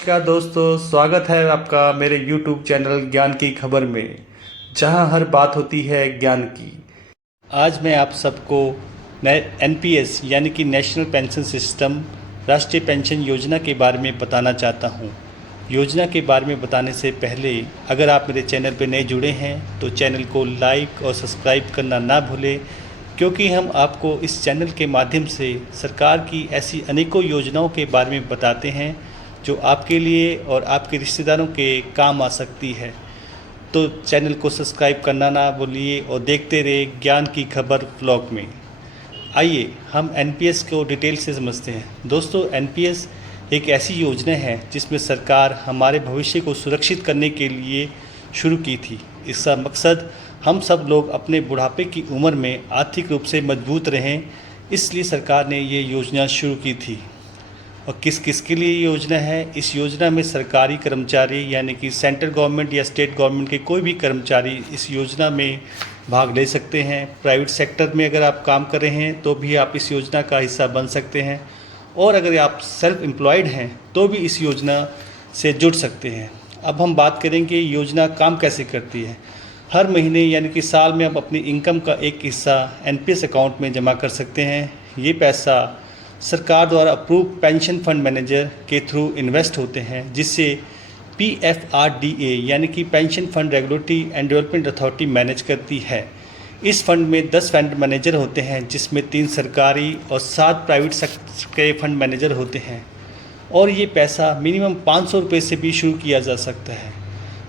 नमस्कार दोस्तों, स्वागत है आपका मेरे YouTube चैनल ज्ञान की खबर में, जहां हर बात होती है ज्ञान की। आज मैं आप सबको NPS यानी कि नेशनल पेंशन सिस्टम राष्ट्रीय पेंशन योजना के बारे में बताना चाहता हूं। योजना के बारे में बताने से पहले अगर आप मेरे चैनल पर नए जुड़े हैं तो चैनल को लाइक और सब्सक्राइब करना ना भूलें, क्योंकि हम आपको इस चैनल के माध्यम से सरकार की ऐसी अनेकों योजनाओं के बारे में बताते हैं जो आपके लिए और आपके रिश्तेदारों के काम आ सकती है। तो चैनल को सब्सक्राइब करना ना भूलिए और देखते रहे ज्ञान की खबर व्लॉग में। आइए हम NPS को डिटेल से समझते हैं। दोस्तों, NPS एक ऐसी योजना है जिसमें सरकार हमारे भविष्य को सुरक्षित करने के लिए शुरू की थी। इसका मकसद हम सब लोग अपने बुढ़ापे की उम्र में आर्थिक रूप से मजबूत रहें, इसलिए सरकार ने ये योजना शुरू की थी। और किस किस के लिए योजना है? इस योजना में सरकारी कर्मचारी यानी कि सेंट्रल गवर्नमेंट या स्टेट गवर्नमेंट के कोई भी कर्मचारी इस योजना में भाग ले सकते हैं। प्राइवेट सेक्टर में अगर आप काम कर रहे हैं तो भी आप इस योजना का हिस्सा बन सकते हैं, और अगर आप सेल्फ एम्प्लॉयड हैं तो भी इस योजना से जुड़ सकते हैं। अब हम बात करेंगे योजना काम कैसे करती है। हर महीने यानी कि साल में आप अपनी इनकम का एक हिस्सा NPS अकाउंट में जमा कर सकते हैं। ये पैसा सरकार द्वारा अप्रूव पेंशन फंड मैनेजर के थ्रू इन्वेस्ट होते हैं, जिससे PFRDA यानी कि pension fund regulatory and development authority manage करती है। इस फंड में 10 फंड मैनेजर होते हैं, जिसमें 3 सरकारी और 7 प्राइवेट सेक्टर के फंड मैनेजर होते हैं। और ये पैसा मिनिमम 500 रुपये से भी शुरू किया जा सकता है।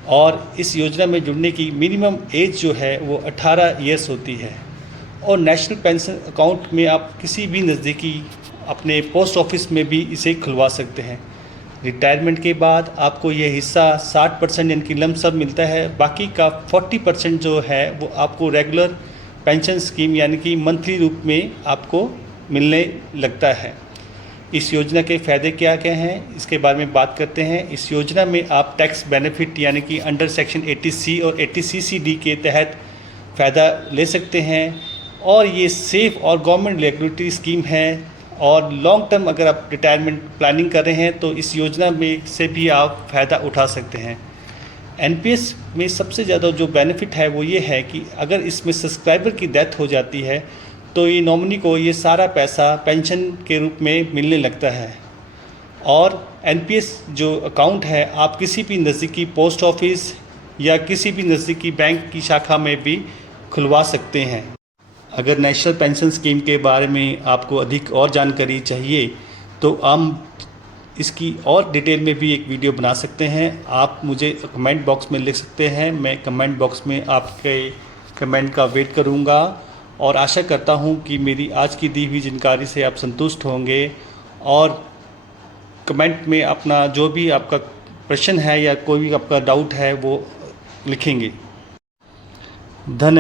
और इस योजना में जुड़ने की मिनिमम एज जो है वो 18 ईयर्स होती है। और नेशनल पेंशन अकाउंट में आप किसी भी नज़दीकी अपने पोस्ट ऑफिस में भी इसे खुलवा सकते हैं। रिटायरमेंट के बाद आपको ये हिस्सा 60% यानी कि लम सम मिलता है। बाकी का 40% जो है वो आपको रेगुलर पेंशन स्कीम यानी कि मंथली रूप में आपको मिलने लगता है। इस योजना के फ़ायदे क्या क्या हैं, इसके बारे में बात करते हैं। इस योजना में आप टैक्स बेनिफिट यानी कि अंडर सेक्शन 80C और 80CCD के तहत फ़ायदा ले सकते हैं। और ये सेफ़ और गवर्नमेंट रेगुलेटरी स्कीम है। और लॉन्ग टर्म अगर आप रिटायरमेंट प्लानिंग कर रहे हैं तो इस योजना में से भी आप फ़ायदा उठा सकते हैं। NPS में सबसे ज़्यादा जो बेनिफिट है वो ये है कि अगर इसमें सब्सक्राइबर की डेथ हो जाती है तो ये नॉमिनी को ये सारा पैसा पेंशन के रूप में मिलने लगता है। और NPS जो अकाउंट है आप किसी भी नज़दीकी पोस्ट ऑफिस या किसी भी नज़दीकी बैंक की शाखा में भी खुलवा सकते हैं। अगर नेशनल पेंशन स्कीम के बारे में आपको अधिक और जानकारी चाहिए तो हम इसकी और डिटेल में भी एक वीडियो बना सकते हैं। आप मुझे कमेंट बॉक्स में लिख सकते हैं, मैं कमेंट बॉक्स में आपके कमेंट का वेट करूंगा। और आशा करता हूं कि मेरी आज की दी हुई जानकारी से आप संतुष्ट होंगे और कमेंट में अपना जो भी आपका प्रश्न है या कोई भी आपका डाउट है वो लिखेंगे। धन्यवाद।